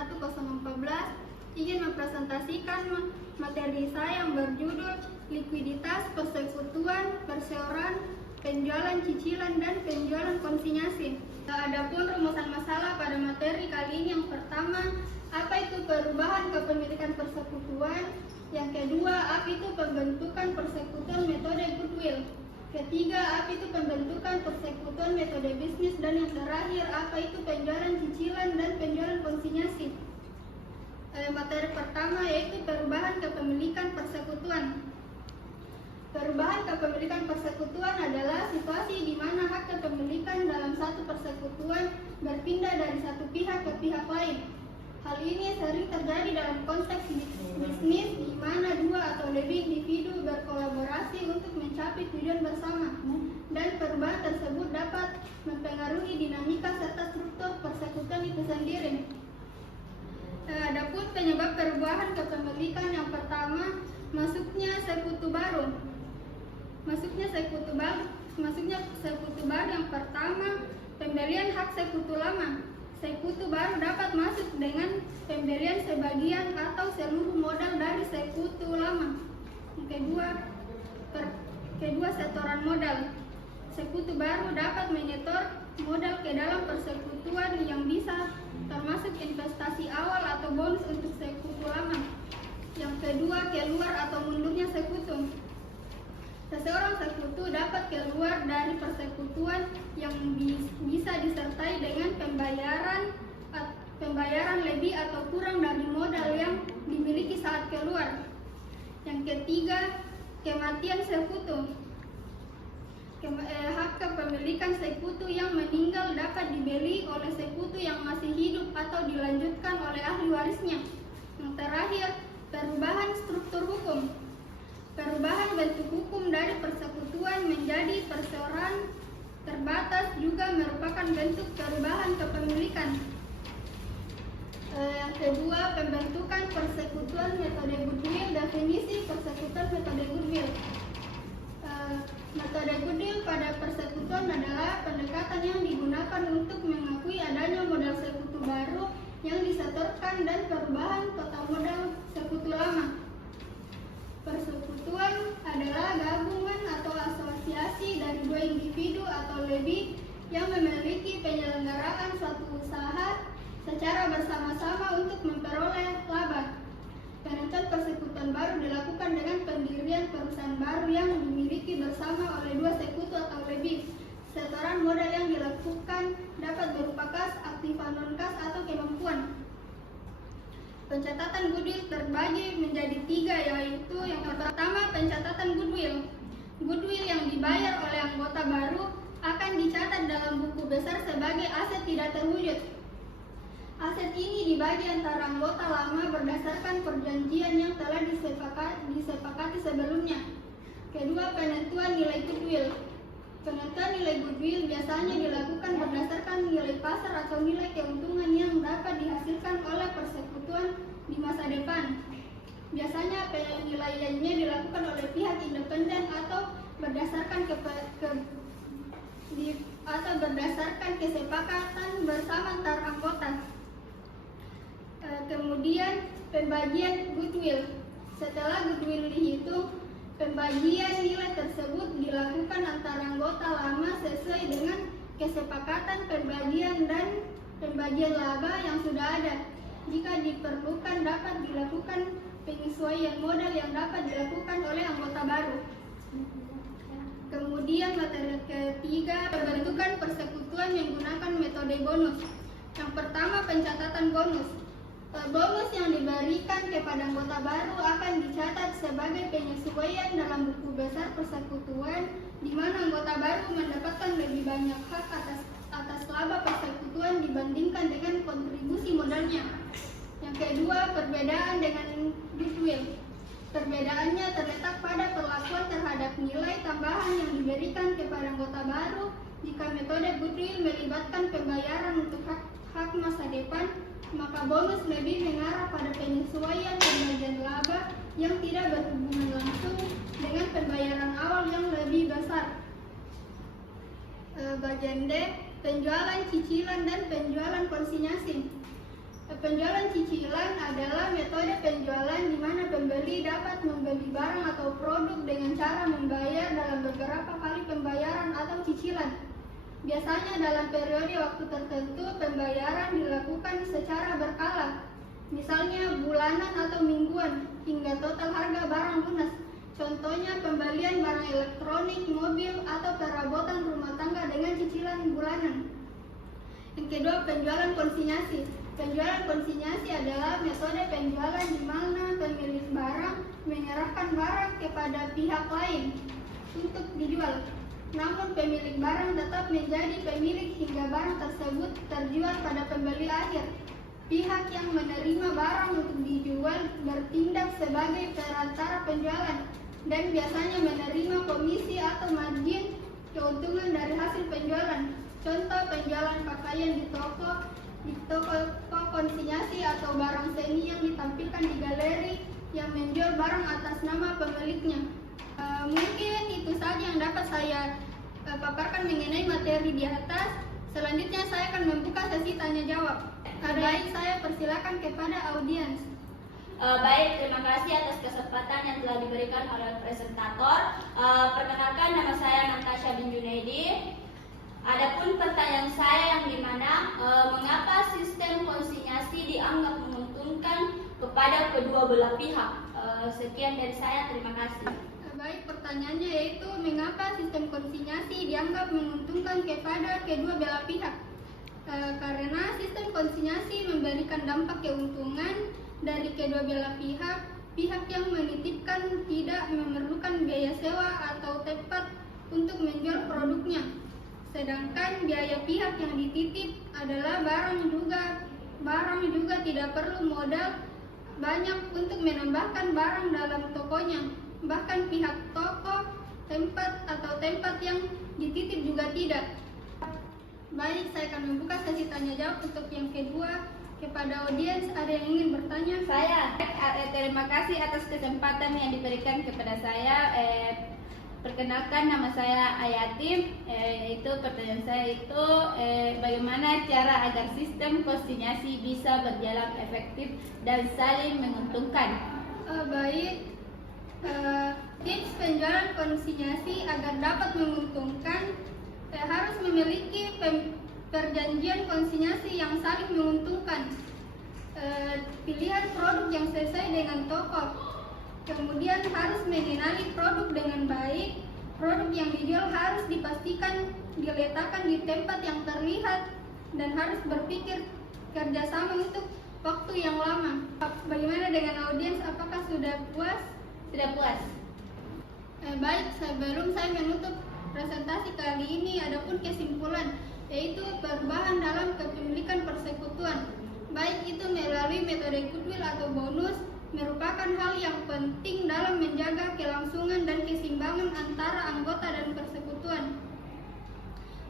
01/01/2014 ingin mempresentasikan materi saya yang berjudul likuiditas, persekutuan, perseorangan, penjualan cicilan, dan penjualan konsinyasi. Adapun rumusan masalah pada materi kali ini, yang pertama, apa itu perubahan kepemilikan persekutuan? Yang kedua, apa itu pembentukan persekutuan metode goodwill? Ketiga, apa itu pembentukan persekutuan metode bisnis? Dan yang terakhir, apa itu penjualan cicilan dan penjualan konsinyasi? Materi pertama yaitu perubahan kepemilikan persekutuan. Perubahan kepemilikan persekutuan adalah situasi di mana hak kepemilikan dalam satu persekutuan berpindah dari satu pihak ke pihak lain. Hal ini sering terjadi dalam konteks bisnis di mana dua atau lebih individu berkolaborasi untuk mencapai tujuan bersama, dan perubahan tersebut dapat mempengaruhi dinamika serta struktur persekutuan itu sendiri. Adapun penyebab perubahan kepemilikan, yang pertama, masuknya sekutu baru. Masuknya sekutu baru yang pertama, pembelian hak sekutu lama. Sekutu baru dapat masuk dengan pembelian sebagian atau seluruh modal dari sekutu lama. Kedua, setoran modal. Sekutu baru dapat menyetor modal ke dalam persekutuan yang bisa termasuk investasi awal atau bonus untuk sekutu lama. Yang kedua, keluar atau mundurnya sekutu. Seseorang sekutu dapat keluar dari persekutuan yang bisa disertai dengan pembayaran lebih atau kurang dari modal yang dimiliki saat keluar. Yang ketiga, kematian sekutu. Hak kepemilikan sekutu yang meninggal dapat dibeli oleh sekutu yang masih hidup atau dilanjutkan oleh ahli warisnya. Yang terakhir, perubahan struktur hukum. Perubahan bentuk hukum dari persekutuan menjadi perseorangan terbatas juga merupakan bentuk perubahan kepemilikan. Yang kedua, pembentukan persekutuan metode goodwill. Definisi persekutuan metode goodwill. Metode goodwill pada persekutuan adalah pendekatan yang digunakan untuk mengakui adanya modal sekutu baru yang disetorkan dan perubahan total modal sekutu lama. Persekutuan adalah gabungan atau asosiasi dari dua individu atau lebih yang memiliki penyelenggaraan suatu usaha secara bersama-sama untuk memperoleh laba. Penentuan persekutuan baru dilakukan dengan pendirian perusahaan baru yang dimiliki bersama oleh dua sekutu atau lebih. Setoran modal yang dilakukan dapat berupa kas, aktiva non-kas, atau kemampuan. Pencatatan goodwill terbagi menjadi tiga, yaitu yang pertama, pencatatan goodwill. Goodwill yang dibayar oleh anggota baru akan dicatat dalam buku besar sebagai aset tidak terwujud. Aset ini dibagi antara anggota lama berdasarkan perjanjian yang telah disepakati sebelumnya. Kedua, penentuan nilai goodwill. Penentuan nilai goodwill biasanya dilakukan berdasarkan nilai pasar atau nilai keuntungan yang dapat dihasilkan oleh persekutuan di masa depan. Biasanya penilaiannya dilakukan oleh pihak independen atau berdasarkan kesepakatan bersama antar anggota. Kemudian, pembagian goodwill. Setelah goodwill dihitung, pembagian nilai tersebut dilakukan antara anggota lama sesuai dengan kesepakatan pembagian dan pembagian laba yang sudah ada. Jika diperlukan, dapat dilakukan penyesuaian modal yang dapat dilakukan oleh anggota baru. Kemudian, materi ketiga, pembentukan persekutuan menggunakan metode bonus. Yang pertama, pencatatan bonus. Bonus yang diberikan kepada anggota baru akan dicatat sebagai penyesuaian dalam buku besar persekutuan, di mana anggota baru mendapatkan lebih banyak hak atas laba persekutuan dibandingkan dengan kontribusi modalnya. Yang kedua, perbedaan dengan goodwill. Perbedaannya terletak pada perlakuan terhadap nilai tambahan yang diberikan kepada anggota baru. Jika metode goodwill melibatkan pembayaran untuk hak masa depan, maka bonus lebih mengarah pada penyesuaian pembagian laba yang tidak berhubungan langsung dengan pembayaran awal yang lebih besar. Bagian D, penjualan cicilan dan penjualan konsinyasi. Penjualan cicilan adalah metode penjualan di mana pembeli dapat membeli barang atau produk dengan cara membayar dalam beberapa kali pembayaran atau cicilan. Biasanya dalam periode waktu tertentu pembayaran dilakukan secara berkala, misalnya bulanan atau mingguan, hingga total harga barang lunas. Contohnya pembelian barang elektronik, mobil, atau perabotan rumah tangga dengan cicilan bulanan. Yang kedua, penjualan konsinyasi. Penjualan konsinyasi adalah metode penjualan di mana pemilik barang menyerahkan barang kepada pihak lain untuk dijual. Namun pemilik barang tetap menjadi pemilik hingga barang tersebut terjual pada pembeli akhir. Pihak yang menerima barang untuk dijual bertindak sebagai perantara penjualan dan biasanya menerima komisi atau margin keuntungan dari hasil penjualan. Contoh penjualan pakaian di toko konsinyasi atau barang seni yang ditampilkan di galeri yang menjual barang atas nama pemiliknya. Mungkin itu saja yang dapat saya paparkan mengenai materi di atas. Selanjutnya saya akan membuka sesi tanya jawab. Baik, saya persilakan kepada audiens. Baik, terima kasih atas kesempatan yang telah diberikan oleh presentator. Perkenalkan, nama saya Natasha bin Junaidi. Adapun pertanyaan saya yang dimana mengapa sistem konsinyasi dianggap menguntungkan kepada kedua belah pihak? Sekian dari saya, terima kasih. Baik, pertanyaannya yaitu mengapa sistem konsinyasi dianggap menguntungkan kepada kedua belah pihak? Karena sistem konsinyasi memberikan dampak keuntungan dari kedua belah pihak. Pihak yang menitipkan tidak memerlukan biaya sewa atau tempat untuk menjual produknya. Sedangkan biaya pihak yang dititip adalah barang juga tidak perlu modal banyak untuk menambahkan barang dalam tokonya. Bahkan pihak toko, tempat yang dititip juga tidak. Baik, saya akan membuka sesi tanya jawab untuk yang kedua. Kepada audiens, ada yang ingin bertanya? Saya, terima kasih atas kesempatan yang diberikan kepada saya. Perkenalkan, nama saya Ayati. Pertanyaan saya itu bagaimana cara agar sistem konsinyasi bisa berjalan efektif dan saling menguntungkan? Baik, tips penjualan konsinyasi agar dapat menguntungkan harus memiliki perjanjian konsinyasi yang saling menguntungkan, pilihan produk yang sesuai dengan toko. Kemudian harus mengenali produk dengan baik. Produk yang dijual harus dipastikan diletakkan di tempat yang terlihat dan harus berpikir kerjasama untuk waktu yang lama. Bagaimana dengan audiens? Apakah sudah puas? Sudah puas. Baik, sebelum saya menutup presentasi kali ini, adapun kesimpulan, yaitu perubahan dalam kepemilikan persekutuan, baik itu melalui metode goodwill atau bonus, merupakan hal yang penting dalam menjaga kelangsungan dan keseimbangan antara anggota dan persekutuan.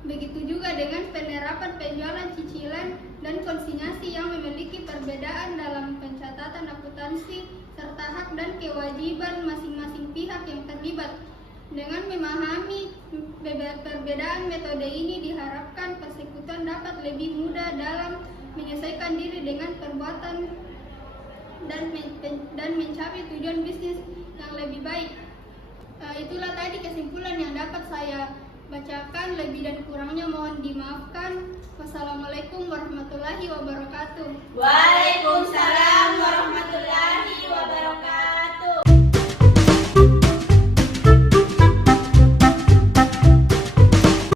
Begitu juga dengan penerapan penjualan cicilan dan konsinyasi yang memiliki perbedaan dalam pencatatan akuntansi serta hak dan kewajiban masing-masing pihak yang terlibat. Dengan memahami perbedaan metode ini, diharapkan persekutuan dapat lebih mudah dalam menyesuaikan diri dengan perbuatan dan mencapai tujuan bisnis yang lebih baik. Itulah tadi kesimpulan yang dapat saya bacakan. Lebih dan kurangnya mohon dimaafkan. Wassalamualaikum warahmatullahi wabarakatuh. Waalaikumsalam.